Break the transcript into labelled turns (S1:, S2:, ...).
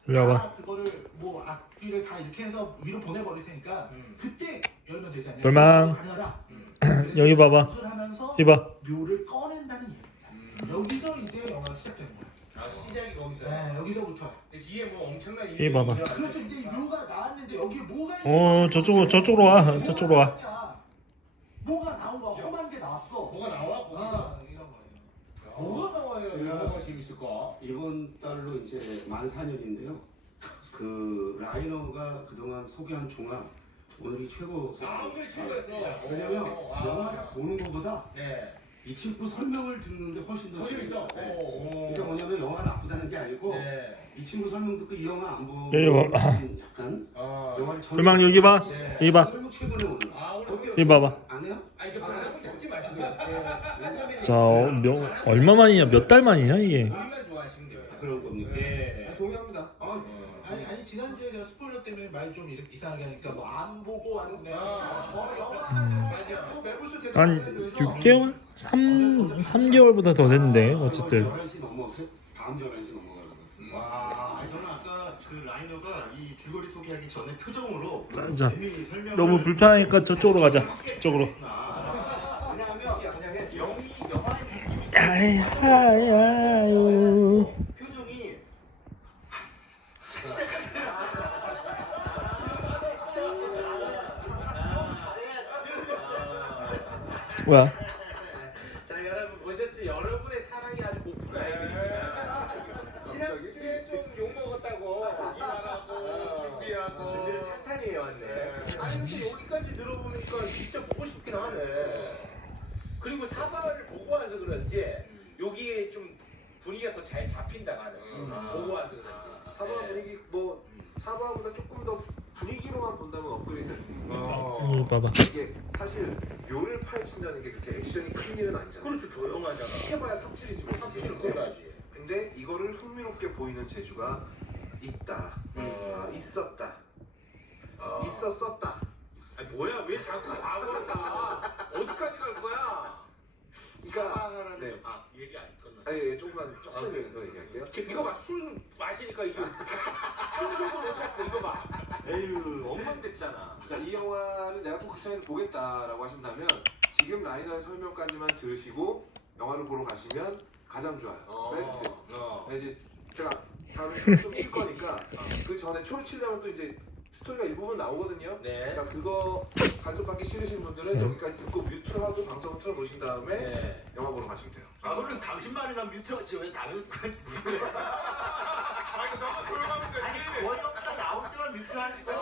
S1: 올려봐.
S2: 그거를 뭐 악기를 다 이렇게 해서 위로 보내버릴 테니까 그때 열면 되지 않냐.
S1: 돌망.
S2: 가능하다.
S1: 여기 봐봐.
S2: 하면서
S1: 이봐.
S2: 묘를 꺼낸다는 얘기입니다. 여기서 이제 영화가 시작되는 거야.
S3: 아 시작이 거기서.
S2: 네, 여기서부터.
S3: 근데 뒤에 뭐 엄청난
S1: 이 봐봐.
S2: 그렇죠. 이제 묘가 나왔는데 여기에 뭐가
S1: 저쪽으로 와. 저쪽으로 와.
S2: 뭐가 나온 거야. 험한 게 나왔어.
S3: 뭐가 나와? 거기서?
S2: 이런 거예요.
S3: 뭐가 나와요? 뭐가 재밌을까?
S4: 이번 달로 이제 만 4년인데요. 그 라이너가 그동안 소개한 종합 오늘이 최고.
S3: 오늘 최고였어.
S4: 왜냐면 영화를 보는 것보다
S3: 네.
S4: 이 친구 설명을 듣는데 훨씬 더
S3: 더 재밌어.
S4: 재밌어요. 그러니까 뭐냐면 영화 나쁘다는 게 아니고
S3: 네.
S4: 이 친구 설명 듣고 이 영화 안 보고
S1: 여기 봐.
S4: 약간
S3: 어.
S4: 영화를
S1: 돌망 여기 봐.
S3: 네.
S1: 여기 봐.
S4: 설명 최근에 오늘
S3: 아 오늘
S4: 거기
S1: 이 봐봐.
S4: 안 해요?
S3: 아 이거 방송 잡지 마시고요.
S1: 자, 얼마 만이냐? 몇 달 만이냐 이게?
S3: 우리만 좋아하시는 거예요.
S4: 그런 겁니까?
S3: 네. 동의합니다.
S2: 아니 지난주에 제가 스포일러 때문에 말 좀 이상하게 하니까 뭐 안 보고 왔는데 영화
S3: 맞아.
S2: 매불쇼
S1: 한 6개월? 3개월보다 더 됐는데 어쨌든
S4: 11시 넘어 다음 11시 넘어가는
S3: 와.
S5: 저는 아까 그 라이너가 이 줄거리 소개하기 전에 표정으로
S1: 자,
S5: 재미 설명을
S1: 너무 불편하니까 저쪽으로 가자. 저쪽으로.
S3: 왜냐면 그냥 영이 영화의
S1: 아야야요.
S5: 표정이
S1: 뭐야?
S3: 자 여러분 보셨죠? 여러분의 사랑이 아주 고프다 얘기입니다. 지난주에 좀 욕 먹었다고 이만하고 준비를 탄탄히 해왔네. 아니 근데 여기까지 들어보니까 진짜 보고 싶긴 하네. 그리고 사바를 보고 와서 그런지 여기에 좀 분위기가 더 잘 잡힌다 나는. 보고 와서 그런지.
S6: 사바 분위기 뭐 사바보다 조금 더 분위기로만 본다면 업그레이드
S1: 이거 봐봐.
S6: 이게 사실 묘를 파헤친다는 게 그렇게 액션이 큰 일은 아니잖아.
S3: 그렇죠 조용하잖아.
S6: 해봐야 삽질이지 뭐.
S3: 삽질을 꺼야지.
S6: 근데 이거를 흥미롭게 보이는 재주가 있다. 있었다. 있었었다.
S3: 아니 뭐야 왜 자꾸 과거로 가? 어디까지 갈 거야?
S6: 그러니까 네.
S3: 아 얘기 안 끝났어.
S6: 아니 조금만 더 얘기할게요.
S3: 이거 봐 술 마시니까 이게 순서도 못 찾고 이거 봐. 에휴 엉망됐잖아.
S6: 그러니까 이 영화는 내가 꼭 극장에서 보겠다라고 하신다면 지금 라이너의 설명까지만 들으시고 영화를 보러 가시면 가장 좋아요. 베스트. 이제 제가 다음에 좀칠 거니까 그 전에 초를 치려면 또 이제 스토리가 일부분 나오거든요.
S3: 네.
S6: 그러니까 그거 간섭받기 싫으신 분들은 여기까지 듣고 뮤트하고 방송을 틀어놓으신 다음에
S3: 네.
S6: 영화 보러 가시면 돼요.
S5: 아 그러면 당신만이랑 뮤트하지 왜 다른
S3: 아니 너무 돌아가면
S5: 아니 거의 없다 나올 때만 뮤트하시고